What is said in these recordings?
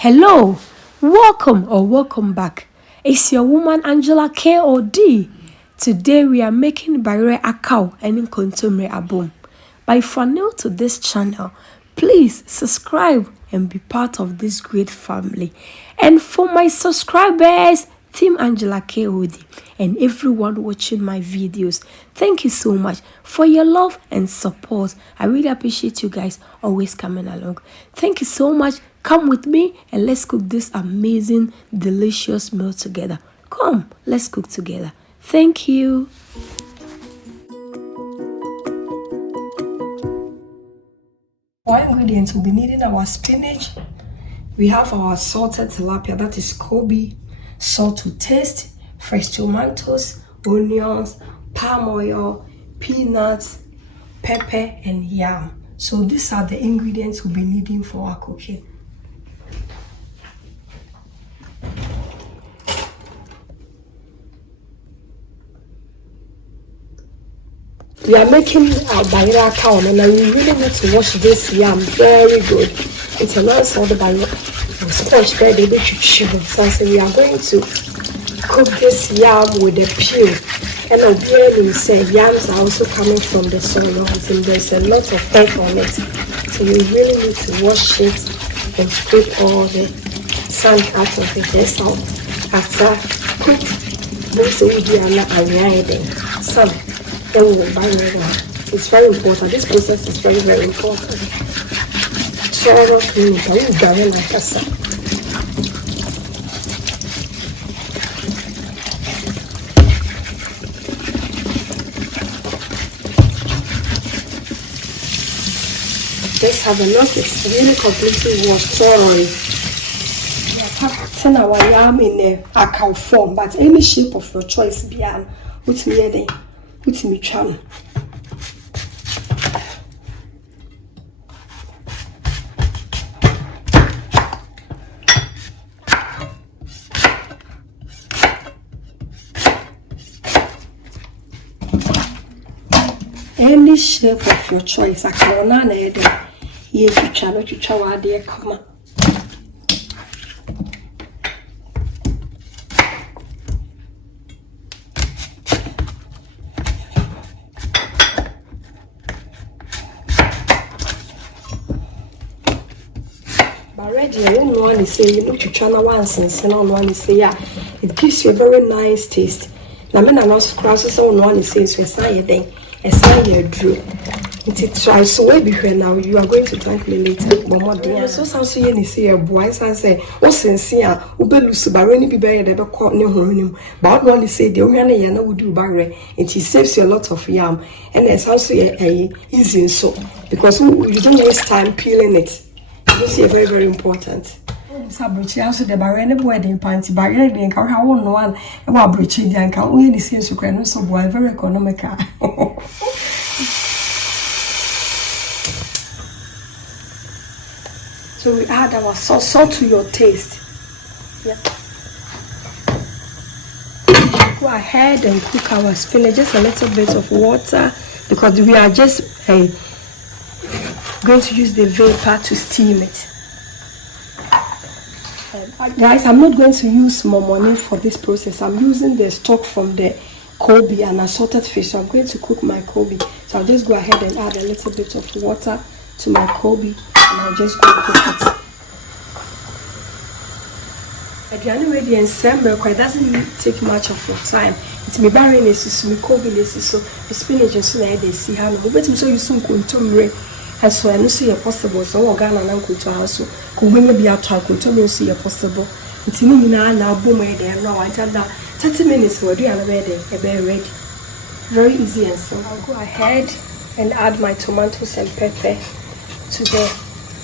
Hello, welcome back. It's your woman Angela KOD. Today we are making Bayere Akaw and Kontomre Abomu. But if you are new to this channel, please subscribe and be part of this great family. And for my subscribers, Team Angela KOD, and everyone watching my videos, thank you so much for your love and support. I really appreciate you guys always coming along. Thank you so much. Come with me and let's cook this amazing, delicious meal together. Come, let's cook together. Thank you. For ingredients, we'll be needing our spinach. We have our salted tilapia, that is Kobe, salt to taste, fresh tomatoes, onions, palm oil, peanuts, pepper, and yam. So these are the ingredients we'll be needing for our cooking. We are making our Bayere Akaw, and we really need to wash this yam very good. It's a nice all the Bayere sponge there, they make you chew. So we are going to cook this yam with the peel. And obviously, say yams are also coming from the soil, and there's a lot of earth on it. So you really need to wash it and scrape all the sand out of it. That's how after cook most of the some. It's very important. This process is very, very important. Let's have a look. It's really completely washed thoroughly. We are putting our yam in a akaw form, but any shape of your choice, beyond what's me. Put me channel. Any shape of your choice. I can't add here to channel to chow dear come. Already, I don't want to say you look to channel once and on one say, yeah, it gives you a very nice taste. Now, men are not crosses on one says, we say a day, a sign your drew. It tries so way before now. You are going to thank me later. Mama, dear, so sounds so you see a boys and say, what's sincere, Ubelus, Baroni be buried ever caught no home. But one say the only yana would do barre, and he saves you a lot of yam, and it's also a easy so because you don't waste time peeling it. This is very, very important. Sabrichi also the barren wedding panty barrier and how one about breaching the uncle only seems to cry so boy very economical. So we add our salt to your taste. Yeah. Go ahead and cook our spinach, just a little bit of water because we are just going to use the vapor to steam it. Guys, I'm not going to use more money for this process. I'm using the stock from the Kobe and assorted fish. So I'm going to cook my Kobe. So I'll just go ahead and add a little bit of water to my Kobe and I'll just go cook it. At the end ready and summer, it doesn't take much of your time. It's me barren is me Kobe is so the spinach and so they see how but so you soon contumre. And so I don't see a possible so Ghana and uncle to house could bring be out to see a possible. It's me now boom there now I tell that 30 minutes or do you ready a very ready. Very easy and so I'll go ahead and add my tomatoes and pepper to the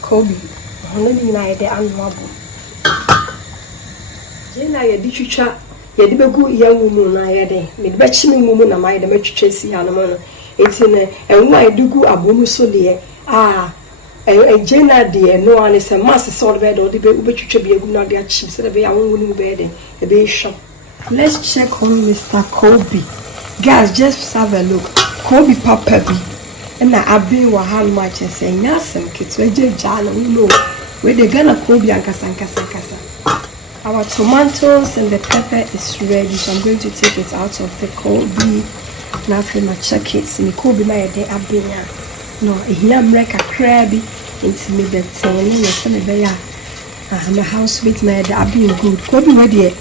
Kobe. Only the animal. Jena ye ditcha ye de begu young woman na ye de me be chimi mumu na my de metwetwe si hanom enti ne enwo a dugu abomu so de Jena de no one is a mass sort bed or the between be a good not their chips that be a woman bed a be shop. Let's check on Mr. Kobe. Guys, just have a look. Kobe Papa B. And I've been how much and saying, yes, and kids, we just jana, we know. Where the Ghana Kobe and kasa. Our tomatoes and the pepper is ready, so I'm going to take it out of the Kobe. Now for my check it, me Kobe na yede abenya. No, here I'm like a crabby into me the ten and send it there. My house with na yede abenya good. Kobe ready.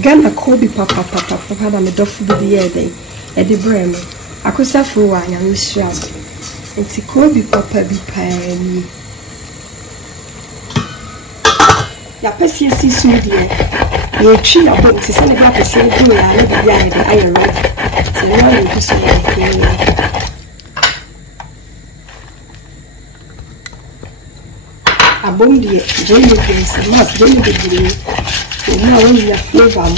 Ghana Kobe papa na me dofu bi the yede. Ede brem. Akosa for wa ya nsha. Enti Kobe papa bi pani. Ya pesi esi so die. Ye twi na bo nti se ne ba pesi do ya ne bi ya de ayi ready. Se no na ku so ye. Abomu die jolly beans, mas jolly beans. Na won ya flavor mo.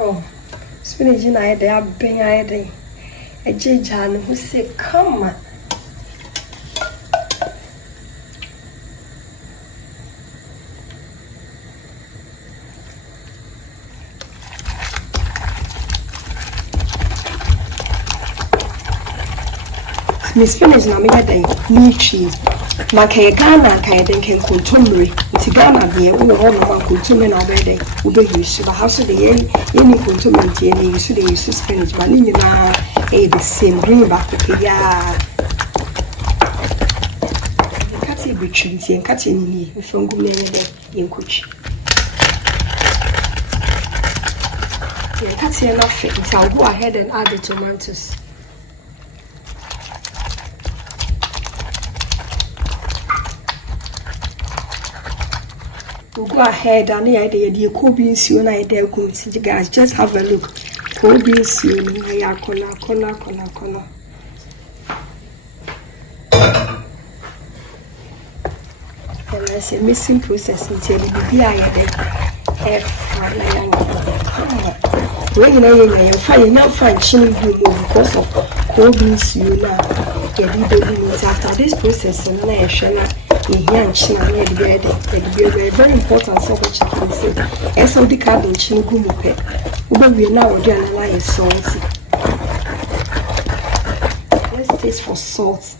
Oh, spinach na yede abenya yede. Ejeja no who say come on. Miss Spinach na me yede ni cheese. Na kay Ghana kay den ken kontomre. Nti Ghana de wo ho no man kontomre na be den. Wo be use ba house de ye ni kontomre nti ye ni use spinach ba ni nyina the same green back ya. Kati between nti en kati ni ni from go me de ye nkochi. Yeah, kati enough fit. Nti I'll go ahead and add the tomatoes. We'll go ahead and the Kobe issue na ide ku nti guys just have a look. Kobe issue na ya kona. And that's a missing process until the be I when you find now find chilling because of Kobe issue na after this process and na very important so what you can say. As of the carbon chinigu mupe, we now do analyze salt. Let's taste for salt.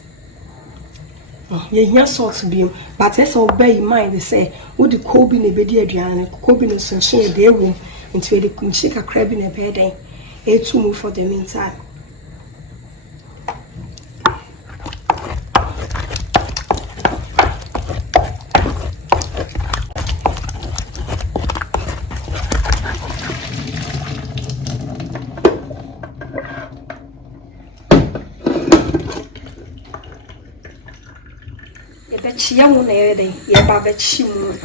You hear salt to be, but let's all bear in mind they say, would the Kobe in a bedi adrian, Kobe no sunshine a day room into the kunchika crab in a bed, a two move for the meantime. Young lady, ye babet shimu.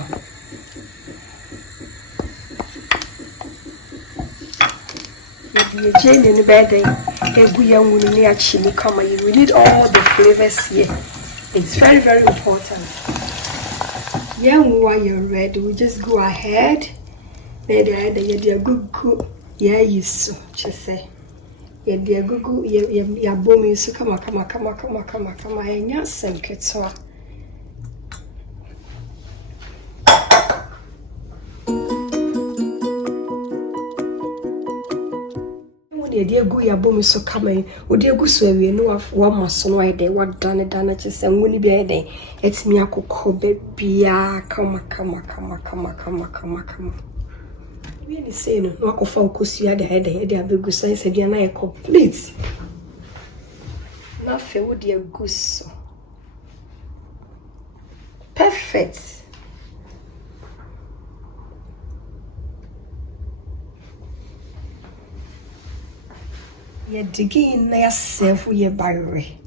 You change in the bed, a good young woman near chili comma. You need all the flavors here. It's very, very important. Young, while you're ready, we just go ahead. Maybe you're good cook. Yeah, you so just say. Yeah, dear Google, your Abomu, so come on, and yes, some kids. Dear go ya Abomu so come o dear go so we no of one maso no ide what done just and woni be ide it's me akoko bia come we ni say no akofa okosua de ide abegu say say dia na e complete na fe wo dear go so perfect. Ye digging na yourself ye Bayere.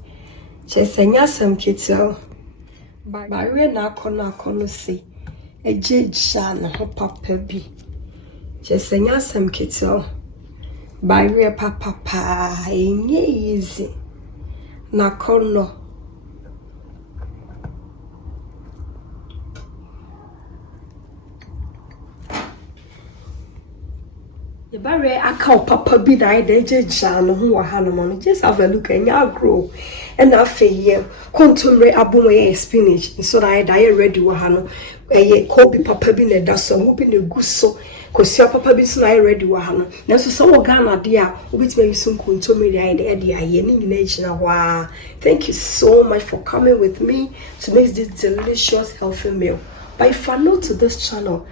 Chesenya some kitso. Bayere na kono si. E jeja na ho papa bi. Chesenya some kitso. Bayere papa enye easy. Na kono. Bayere Akaw papa bi na I dey jeja no ho wa ha no mo. Just have a look and ya grow. And na fe ye kontumre abomu spinach. So that I ready wa ha no. Kobe papa bi na da so mo bi na gu so. Kosia papa bi so na ready wa ha no. Na so so wo Ghana de a obetime yu so kontumre de de aye ni nyina china wa. Thank you so much for coming with me to make this delicious healthy meal. But if you're new to this channel,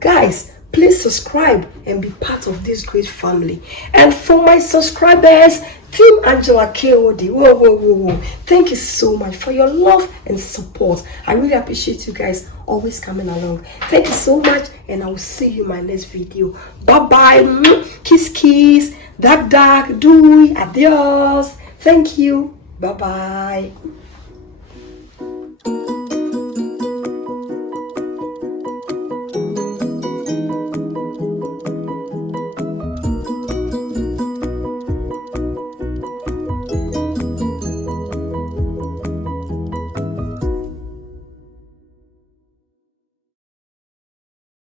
guys, please subscribe and be part of this great family. And for my subscribers, Team Angela KOD, whoa. Thank you so much for your love and support. I really appreciate you guys always coming along. Thank you so much, and I will see you in my next video. Bye. Kiss. Dark. Adios. Thank you. Bye.